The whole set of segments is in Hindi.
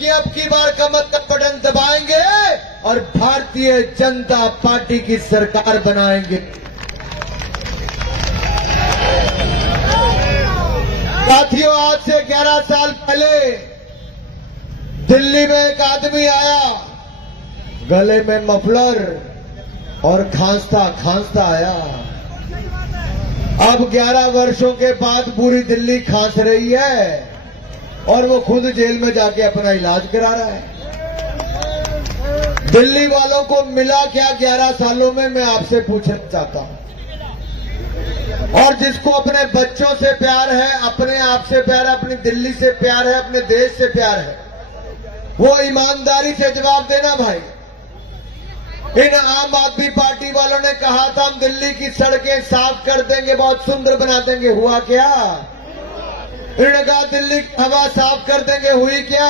कि अब की बार कमर का बटन दबाएंगे और भारतीय जनता पार्टी की सरकार बनाएंगे। साथियों, आज से 11 साल पहले दिल्ली में एक आदमी आया, गले में मफलर और खांसता खांसता आया। अब 11 वर्षों के बाद पूरी दिल्ली खांस रही है और वो खुद जेल में जाके अपना इलाज करा रहा है। दिल्ली वालों को मिला क्या 11 सालों में, मैं आपसे पूछना चाहता हूं। और जिसको अपने बच्चों से प्यार है, अपने आप से प्यार है, अपनी दिल्ली से प्यार है, अपने देश से प्यार है, वो ईमानदारी से जवाब देना भाई। इन आम आदमी पार्टी वालों ने कहा था हम दिल्ली की सड़कें साफ कर देंगे, बहुत सुंदर बना देंगे, हुआ क्या? इन्होंने कहा दिल्ली की हवा साफ कर देंगे, हुई क्या?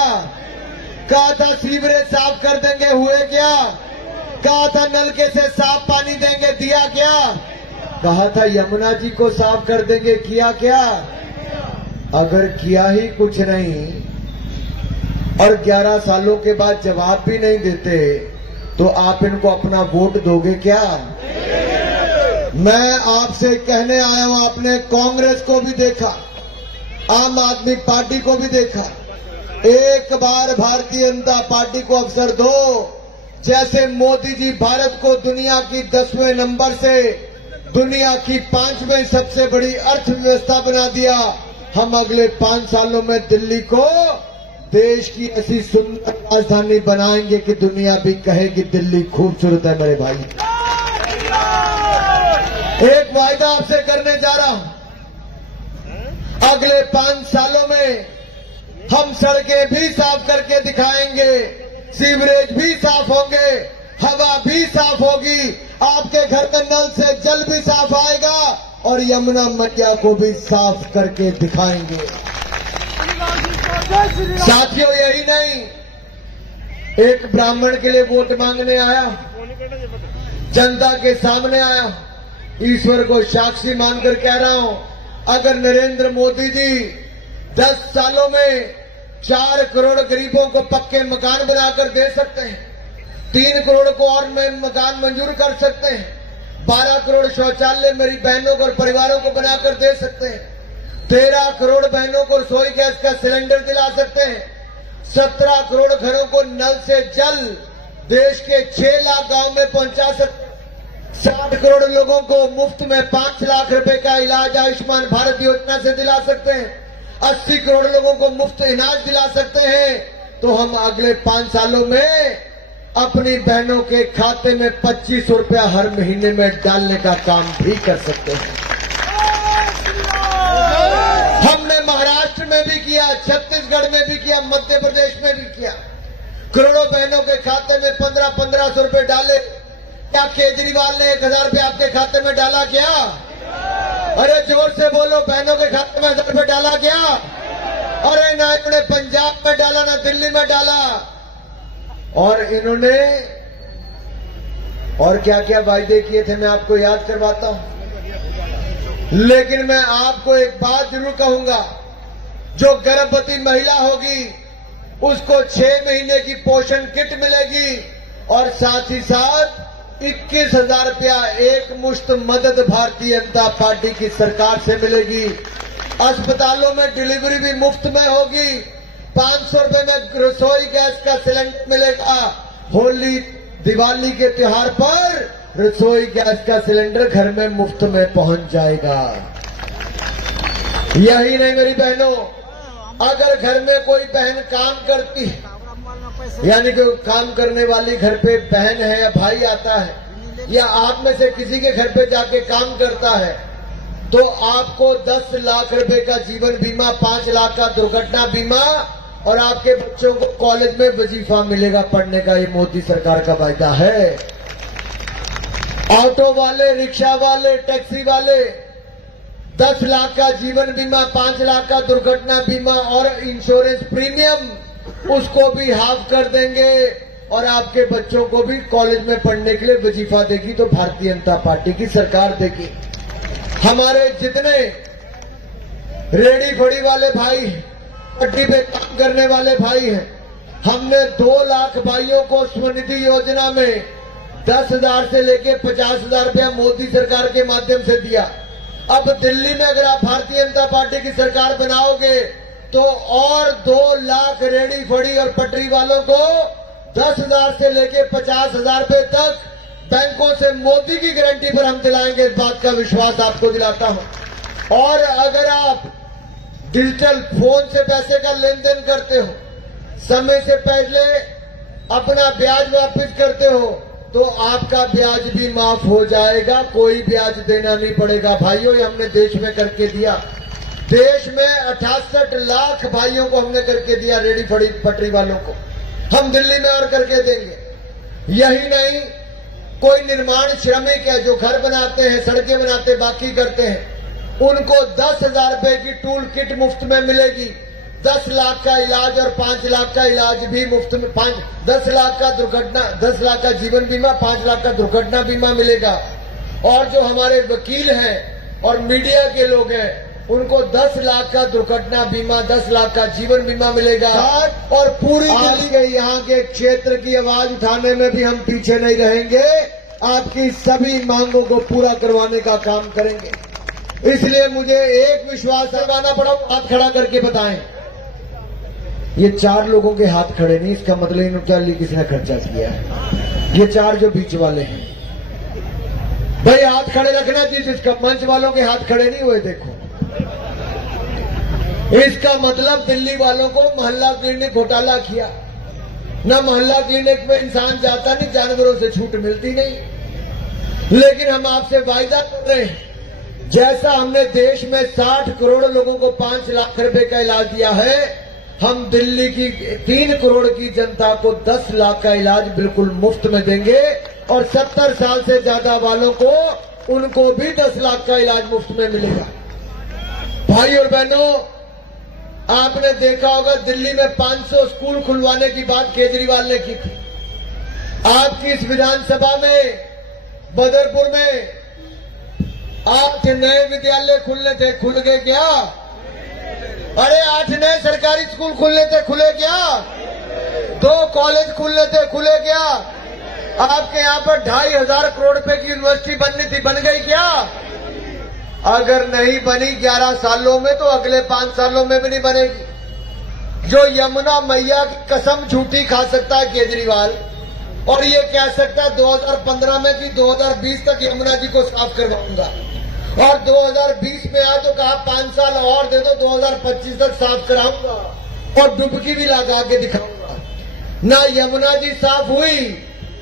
कहा था सीवरेज साफ कर देंगे, हुए क्या? कहा था नलके से साफ पानी देंगे, दिया क्या? कहा था यमुना जी को साफ कर देंगे, किया क्या? अगर किया ही कुछ नहीं और 11 सालों के बाद जवाब भी नहीं देते तो आप इनको अपना वोट दोगे क्या? मैं आपसे कहने आया हूं, आपने कांग्रेस को भी देखा, आम आदमी पार्टी को भी देखा, एक बार भारतीय जनता पार्टी को अवसर दो। जैसे मोदी जी भारत को दुनिया की 10वें नंबर से दुनिया की 5वें सबसे बड़ी अर्थव्यवस्था बना दिया, हम अगले 5 सालों में दिल्ली को देश की ऐसी सुंदर राजधानी बनाएंगे कि दुनिया भी कहेगी दिल्ली खूबसूरत है मेरे भाई। एक वायदा आपसे करने जा रहा हूं, अगले 5 सालों में हम सड़कें भी साफ करके दिखाएंगे, सीवरेज भी साफ होंगे, हवा भी साफ होगी, आपके घर में नल से जल भी साफ आएगा और यमुना मैया को भी साफ करके दिखाएंगे। साथियों, यही नहीं, एक ब्राह्मण के लिए वोट मांगने आया, जनता के सामने आया, ईश्वर को साक्षी मानकर कह रहा हूं, अगर नरेंद्र मोदी जी 10 सालों में 4 करोड़ गरीबों को पक्के मकान बनाकर दे सकते हैं, 3 करोड़ को और मकान मंजूर कर सकते हैं, 12 करोड़ शौचालय मेरी बहनों को और परिवारों को बनाकर दे सकते हैं, 13 करोड़ बहनों को रसोई गैस का सिलेंडर दिला सकते हैं, 17 करोड़ घरों को नल से जल देश के 6 लाख गांव में पहुंचा सकते हैं, 60 करोड़ लोगों को मुफ्त में 5 लाख रुपए का इलाज आयुष्मान भारत योजना से दिला सकते हैं, 80 करोड़ लोगों को मुफ्त इलाज दिला सकते हैं, तो हम अगले 5 सालों में अपनी बहनों के खाते में 2500 रुपया हर महीने में डालने का काम भी कर सकते हैं। हमने महाराष्ट्र में भी किया, छत्तीसगढ़ में भी किया, मध्य प्रदेश में भी किया, करोड़ों बहनों के खाते में 1500 रुपए डाले। क्या केजरीवाल ने 1000 रुपए आपके खाते में डाला क्या? अरे जोर से बोलो, बहनों के खाते में 1000 रुपए डाला क्या? अरे ना इन्होंने पंजाब में डाला, ना दिल्ली में डाला। और इन्होंने और क्या क्या वायदे किए थे मैं आपको याद करवाता हूं। लेकिन मैं आपको एक बात जरूर कहूंगा, जो गर्भवती महिला होगी उसको 6 महीने की पोषण किट मिलेगी और साथ ही साथ 21,000 रुपया एक मुश्त मदद भारतीय जनता पार्टी की सरकार से मिलेगी। अस्पतालों में डिलीवरी भी मुफ्त में होगी, 500 रुपए में रसोई गैस का सिलेंडर मिलेगा। होली दिवाली के त्योहार पर रसोई गैस का सिलेंडर घर में मुफ्त में पहुंच जाएगा। यही नहीं मेरी बहनों, अगर घर में कोई बहन काम करती है, यानी कि काम करने वाली घर पे बहन है या भाई आता है या आप में से किसी के घर पे जाके काम करता है, तो आपको 10 लाख रुपए का जीवन बीमा, 5 लाख का दुर्घटना बीमा और आपके बच्चों को कॉलेज में वजीफा मिलेगा पढ़ने का। ये मोदी सरकार का वायदा है। ऑटो वाले, रिक्शा वाले, टैक्सी वाले 10 लाख का जीवन बीमा, 5 लाख का दुर्घटना बीमा और इंश्योरेंस प्रीमियम, उसको भी हाफ कर देंगे और आपके बच्चों को भी कॉलेज में पढ़ने के लिए वजीफा देगी तो भारतीय जनता पार्टी की सरकार देगी। हमारे जितने रेडी फड़ी वाले भाई, पट्टी पे काम करने वाले भाई हैं, हमने 2 लाख भाइयों को स्वनिधि योजना में 10,000 से लेके 50,000 रुपया मोदी सरकार के माध्यम से दिया। अब दिल्ली में अगर आप भारतीय जनता पार्टी की सरकार बनाओगे तो और 2 लाख रेडी फड़ी और पटरी वालों को 10,000 से लेके 50,000 रुपए तक बैंकों से मोदी की गारंटी पर हम दिलाएंगे। इस बात का विश्वास आपको दिलाता हूं। और अगर आप डिजिटल फोन से पैसे का लेन देन करते हो, समय से पहले अपना ब्याज वापस करते हो, तो आपका ब्याज भी माफ हो जाएगा, कोई ब्याज देना नहीं पड़ेगा। भाइयों, ये हमने देश में करके दिया। देश में 68 लाख भाइयों को हमने करके दिया, रेडी फड़ी पटरी वालों को। हम दिल्ली में और करके देंगे। यही नहीं, कोई निर्माण श्रमिक है जो घर बनाते हैं, सड़कें बनाते, बाकी करते हैं, उनको 10,000 रुपए की टूल किट मुफ्त में मिलेगी। 10 लाख का इलाज और 5 लाख का इलाज भी मुफ्त में, 10 लाख का दुर्घटना, 10 लाख का जीवन बीमा, 5 लाख का दुर्घटना बीमा मिलेगा। और जो हमारे वकील हैं और मीडिया के लोग हैं, उनको 10 लाख का दुर्घटना बीमा, 10 लाख का जीवन बीमा मिलेगा। और पूरी दिल्ली के यहाँ के क्षेत्र की आवाज उठाने में भी हम पीछे नहीं रहेंगे। आपकी सभी मांगों को पूरा करवाने का काम करेंगे। इसलिए मुझे एक विश्वास करवाना पड़ा, हाथ खड़ा करके बताएं। ये 4 लोगों के हाथ खड़े नहीं, इसका मतलब इनके लिए किसने खर्चा किया है। ये 4 जो बीच वाले हैं, भाई हाथ खड़े रखना चाहिए। जिसका मंच वालों के हाथ खड़े नहीं हुए, देखो, इसका मतलब दिल्ली वालों को मोहल्ला क्लिनिक घोटाला किया। न मोहल्ला क्लिनिक में इंसान जाता नहीं, जानवरों से छूट मिलती नहीं। लेकिन हम आपसे वायदा कर रहे हैं, जैसा हमने देश में 60 करोड़ लोगों को 5 लाख रुपए का इलाज दिया है, हम दिल्ली की 3 करोड़ की जनता को 10 लाख का इलाज बिल्कुल मुफ्त में देंगे। और 70 साल से ज्यादा वालों को, उनको भी 10 लाख का इलाज मुफ्त में मिलेगा। भाई और बहनों, आपने देखा होगा दिल्ली में 500 स्कूल खुलवाने की बात केजरीवाल ने की थी। आपकी इस विधानसभा में बदरपुर में 8 नए विद्यालय खुलने थे, खुल गए क्या? अरे 8 नए सरकारी स्कूल खुलने थे, खुले क्या? 2 कॉलेज खुलने थे, खुले क्या? आपके यहाँ पर 2,500 करोड़ रुपए की यूनिवर्सिटी बननी थी, बन गई क्या? अगर नहीं बनी 11 सालों में, तो अगले 5 सालों में भी नहीं बनेगी। जो यमुना मैया की कसम झूठी खा सकता है केजरीवाल, और ये कह सकता है 2015 में कि 2020 तक यमुना जी को साफ करवाऊंगा, और 2020 में आया तो कहा 5 साल और दे दो, 2025 तक साफ कराऊंगा और डुबकी भी लगा के दिखाऊंगा। ना यमुना जी साफ हुई,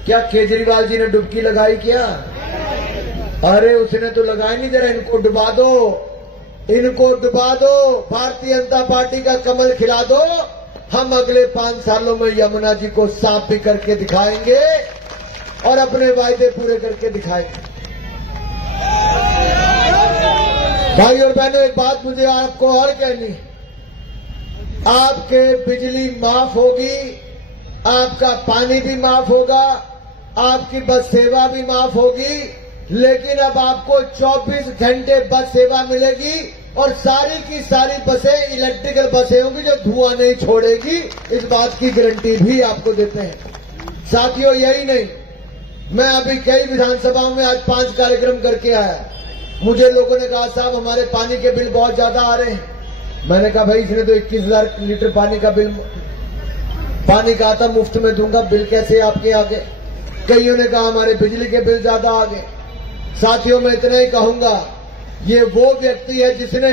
क्या केजरीवाल जी ने डुबकी लगाई क्या? अरे उसने तो लगाई नहीं। जरा इनको डुबा दो, इनको डुबा दो, भारतीय जनता पार्टी का कमल खिला दो। हम अगले 5 सालों में यमुना जी को साफ भी करके दिखाएंगे और अपने वायदे पूरे करके दिखाएंगे। भाई और बहनों, एक बात मुझे आपको और कहनी, आपके बिजली माफ होगी, आपका पानी भी माफ होगा, आपकी बस सेवा भी माफ होगी, लेकिन अब आपको 24 घंटे बस सेवा मिलेगी और सारी की सारी बसें इलेक्ट्रिकल बसें होंगी जो धुआं नहीं छोड़ेगी। इस बात की गारंटी भी आपको देते हैं। साथियों, यही नहीं, मैं अभी कई विधानसभाओं में आज 5 कार्यक्रम करके आया। मुझे लोगों ने कहा, साहब हमारे पानी के बिल बहुत ज्यादा आ रहे हैं। मैंने कहा, भाई इसने तो 21,000 लीटर पानी का बिल, पानी कहा था मुफ्त में दूंगा, बिल कैसे आपके आगे? कईयों ने कहा हमारे बिजली के बिल ज्यादा आ गए। साथियों, मैं इतना ही कहूंगा, ये वो व्यक्ति है जिसने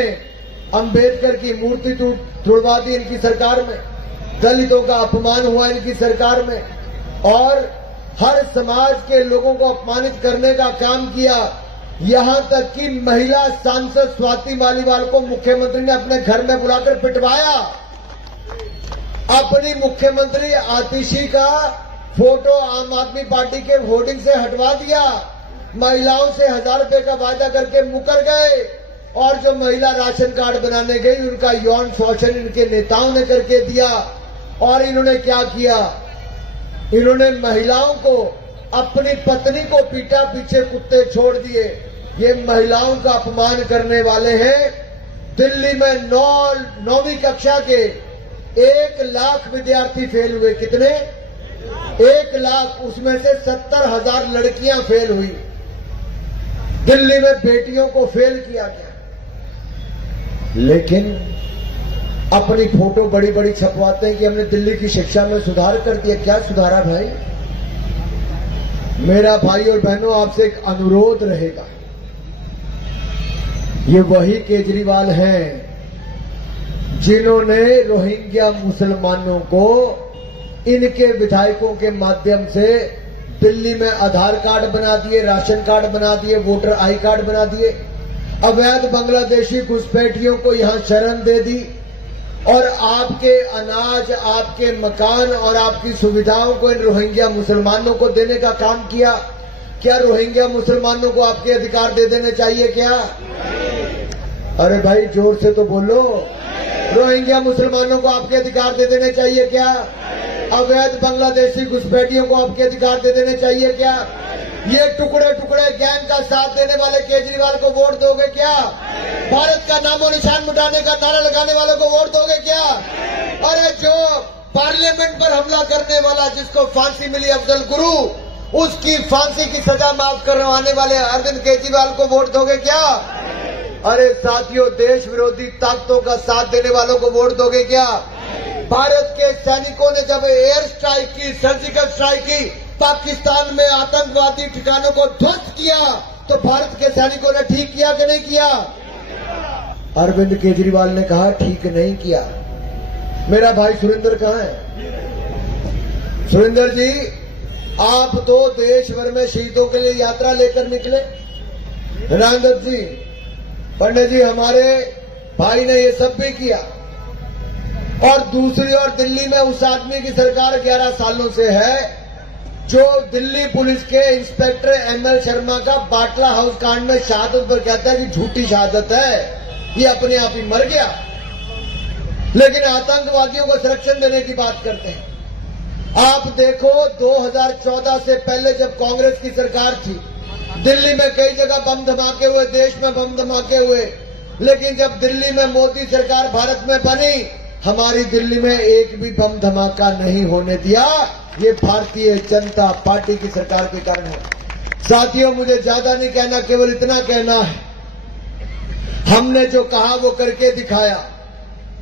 अंबेडकर की मूर्ति तोड़वा दी इनकी सरकार में, दलितों का अपमान हुआ इनकी सरकार में, और हर समाज के लोगों को अपमानित करने का काम किया। यहां तक कि महिला सांसद स्वाति मालीवाल को मुख्यमंत्री ने अपने घर में बुलाकर पिटवाया। अपनी मुख्यमंत्री आतिशी का फोटो आम आदमी पार्टी के होर्डिंग से हटवा दिया। महिलाओं से 1,000 रुपए का वादा करके मुकर गए, और जो महिला राशन कार्ड बनाने गई उनका यौन शोषण इनके नेताओं ने करके दिया। और इन्होंने क्या किया? इन्होंने महिलाओं को, अपनी पत्नी को पीटा, पीछे कुत्ते छोड़ दिए। ये महिलाओं का अपमान करने वाले हैं। दिल्ली में 9वीं कक्षा के 1 लाख विद्यार्थी फेल हुए। कितने? 1 लाख। उसमें से 70,000 लड़कियां फेल हुई। दिल्ली में बेटियों को फेल किया गया, लेकिन अपनी फोटो बड़ी बड़ी छपवाते हैं कि हमने दिल्ली की शिक्षा में सुधार कर दिया। क्या सुधारा भाई? मेरा भाई और बहनों, आपसे एक अनुरोध रहेगा। ये वही केजरीवाल हैं जिन्होंने रोहिंग्या मुसलमानों को इनके विधायकों के माध्यम से दिल्ली में आधार कार्ड बना दिए, राशन कार्ड बना दिए, वोटर आई कार्ड बना दिए, अवैध बांग्लादेशी घुसपैठियों को यहां शरण दे दी और आपके अनाज, आपके मकान और आपकी सुविधाओं को इन रोहिंग्या मुसलमानों को देने का काम किया। क्या रोहिंग्या मुसलमानों को आपके अधिकार दे देने चाहिए क्या? अरे भाई जोर से तो बोलो। रोहिंग्या मुसलमानों को आपके अधिकार दे देने चाहिए क्या? अवैध बांग्लादेशी घुसपैठियों को आपके अधिकार दे देने चाहिए क्या? ये टुकड़े टुकड़े गैंग का साथ देने वाले केजरीवाल को वोट दोगे क्या? भारत का नामो निशान मिटाने का नारा लगाने वालों को वोट दोगे क्या? अरे जो पार्लियामेंट पर हमला करने वाला, जिसको फांसी मिली अफजल गुरु, उसकी फांसी की सजा माफ करवाने वाले अरविंद केजरीवाल को वोट दोगे क्या? अरे साथियों, देश विरोधी ताकतों का साथ देने वालों को वोट दोगे क्या? भारत के सैनिकों ने जब एयर स्ट्राइक की, सर्जिकल स्ट्राइक की, पाकिस्तान में आतंकवादी ठिकानों को ध्वस्त किया, तो भारत के सैनिकों ने ठीक किया कि नहीं किया? अरविंद केजरीवाल ने कहा ठीक नहीं किया। मेरा भाई सुरेंद्र कहाँ है? सुरेंद्र जी, आप तो देश भर में शहीदों के लिए यात्रा लेकर निकले। रामदत्त जी, पंडित जी, हमारे भाई ने ये सब भी किया। और दूसरी ओर दिल्ली में उस आदमी की सरकार 11 सालों से है जो दिल्ली पुलिस के इंस्पेक्टर एमएल शर्मा का बाटला हाउस कांड में शहादत पर कहता है कि झूठी शहादत है, ये अपने आप ही मर गया, लेकिन आतंकवादियों को संरक्षण देने की बात करते हैं। आप देखो, 2014 से पहले जब कांग्रेस की सरकार थी, दिल्ली में कई जगह बम धमाके हुए, देश में बम धमाके हुए, लेकिन जब दिल्ली में मोदी सरकार भारत में बनी, हमारी दिल्ली में एक भी बम धमाका नहीं होने दिया। ये भारतीय जनता पार्टी की सरकार के कारण है। साथियों, मुझे ज्यादा नहीं कहना, केवल इतना कहना है, हमने जो कहा वो करके दिखाया।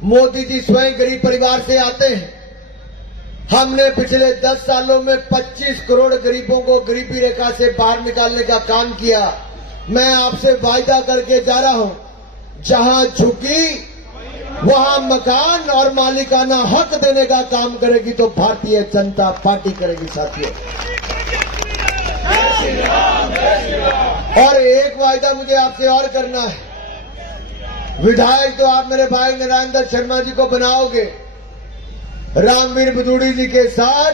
मोदी जी स्वयं गरीब परिवार से आते हैं। हमने पिछले 10 सालों में 25 करोड़ गरीबों को गरीबी रेखा से बाहर निकालने का काम किया। मैं आपसे वायदा करके जा रहा हूं, जहां झुकी वहां मकान और मालिकाना हक देने का काम करेगी तो भारतीय जनता पार्टी करेगी। साथियों, और एक वायदा मुझे आपसे और करना है, विधायक तो आप मेरे भाई नारायण दत्त शर्मा जी को बनाओगे, रामवीर भदौड़ी जी के साथ